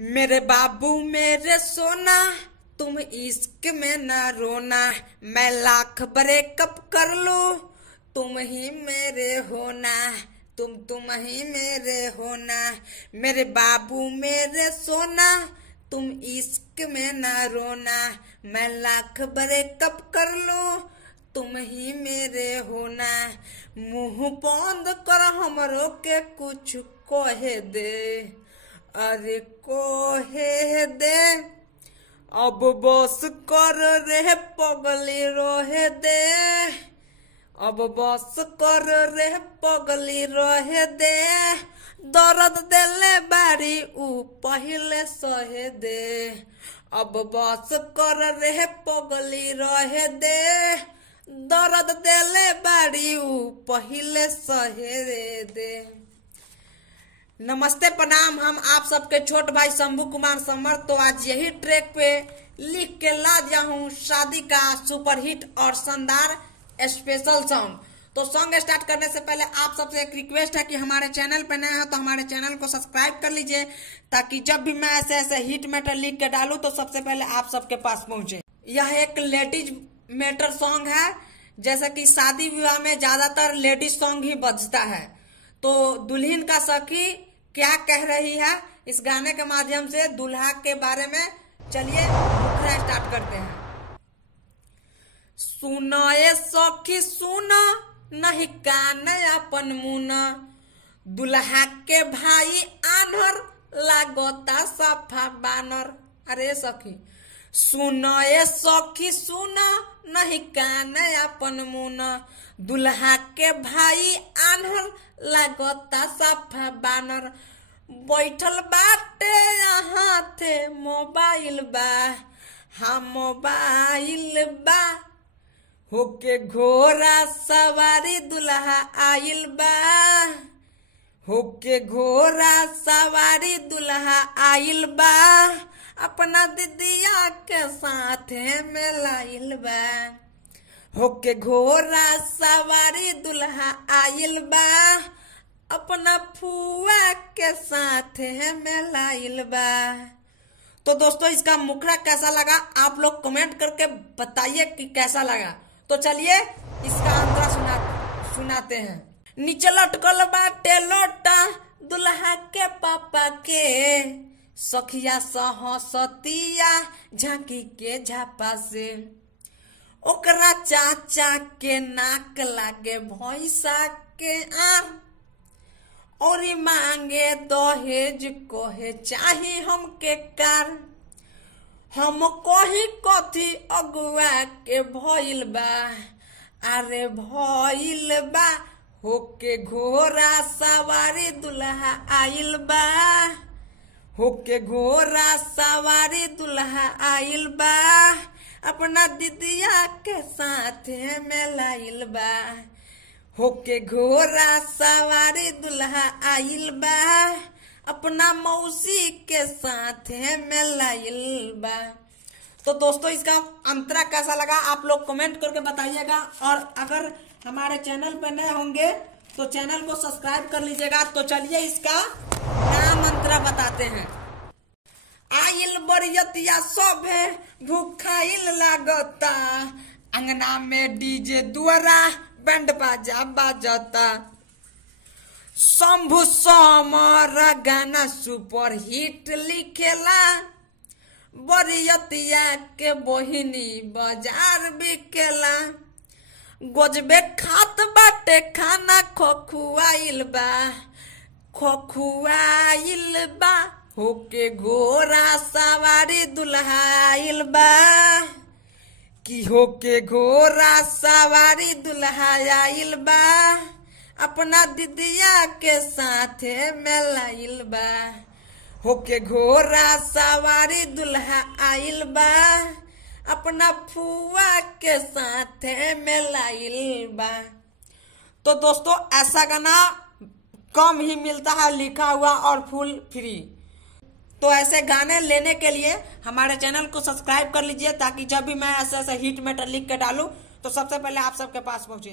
मेरे बाबू मेरे सोना, तुम इश्क में न रोना। मैं लाख ब्रेकअप कर लूं, तुम ही मेरे होना। तुम ही मेरे होना। मेरे बाबू मेरे सोना, तुम इश्क में न रोना। मैं लाख ब्रेकअप कर लूं, तुम ही मेरे होना। मुंह बंद कर हमरो के कुछ कहे दे, अरे कहे दे। अब बस कर रे पगली रहे दे, अब बस कर रे पगली रहे दे। दर्द देले बारी ऊ पहले सहे दे। अब बस कर रे पगली रहे दे। दर्द देले बारी ऊ पहले सहे दे। नमस्ते प्रणाम, हम आप सबके छोट भाई शंभू कुमार समर। तो आज यही ट्रैक पे लिख के ला दिया हूँ शादी का सुपरहिट और शानदार स्पेशल सॉन्ग। तो सॉन्ग स्टार्ट करने से पहले आप सबसे एक रिक्वेस्ट है कि हमारे चैनल पे नए हैं तो हमारे चैनल को सब्सक्राइब कर लीजिए, ताकि जब भी मैं ऐसे हिट मैटर लिख के डालूं तो सबसे पहले आप सबके पास पहुंचे। यह एक लेडीज मैटर सॉन्ग है, जैसा कि शादी विवाह में ज्यादातर लेडीज सॉन्ग ही बजता है। तो दुल्हन का सखी क्या कह रही है, इस गाने के माध्यम से दुल्हा के बारे में चलिए स्टार्ट करते हैं। सुनो ये सखी सुनो, नहीं कान अपन मुना। दुल्हा के भाई आन्हर लागोता सफा बानर। अरे सखी सुनो ये सखी सुनो, नहीं कान अपन मुना। दुल्हा के भाई आन्हर लागोता सफा बानर। बैठल बाटे यहाँ थे मोबाइल बा, हाँ मोबाइल बा। होके घोड़ा सवारी दुल्हा आइल बा, होके घोड़ा सवारी दुल्हा आइल बा। अपना दीदिया के साथ में लाइल बा। होके घोड़ा सवारी दुल्हा आइल बा। अपना फुआ के साथ में लाइल बा। तो दोस्तों इसका मुखड़ा कैसा लगा आप लोग कमेंट करके बताइए कि कैसा लगा। तो चलिए इसका अंतरा सुनाते हैं। नीचे लटकल बाटे लोटा दुल्हा के पापा के। सखिया सहसतिया झांकी के झापा से। ओकरा चाचा के नाक लागे भैंसा के आर। और मांगे दहेज कहे चाहे हमके कार। हम कही कथी अगुआ के भइल बा, अरे भइल बा। होके घोड़ा सवारी दुल्हा आइल बा, होके घोड़ा सवारी दुल्हा आइल बा। अपना दीदिया के साथ में लाइल बा। होके घोड़ा सवारी दुल्हा आइल बा। अपना मौसी के साथ में लाइल बा। तो दोस्तों इसका अंतरा कैसा लगा आप लोग कमेंट करके बताइएगा। और अगर हमारे चैनल पर नए होंगे तो चैनल को सब्सक्राइब कर लीजिएगा। तो चलिए इसका नाम अंतरा बताते हैं। आइल बरियतिया सब है भूखाइल लागता। अंगना में डीजे द्वारा बैंड बाजा बाजता। शंभू समर गाना सुपर हिट लिखेला। बरियतिया के बहिनी बाजार बिकेला। गजबे खात बाटे खाना खोखुआइल बा, खोखुआइल बा। होके घोड़ा सवारी दुल्हा आइल बा, कि होके घोड़ा सवारी दुल्हा आइल बा। अपना दीदिया के साथ में लाइल बा। होके घोड़ा सवारी दुल्हा आइल बा। अपना फुआ के साथ में लाइल बा। तो दोस्तों ऐसा गाना कम ही मिलता है लिखा हुआ और फुल फ्री। तो ऐसे गाने लेने के लिए हमारे चैनल को सब्सक्राइब कर लीजिए, ताकि जब भी मैं ऐसे हिट मैटर लिख के डालूं तो सबसे पहले आप सबके पास पहुंचे।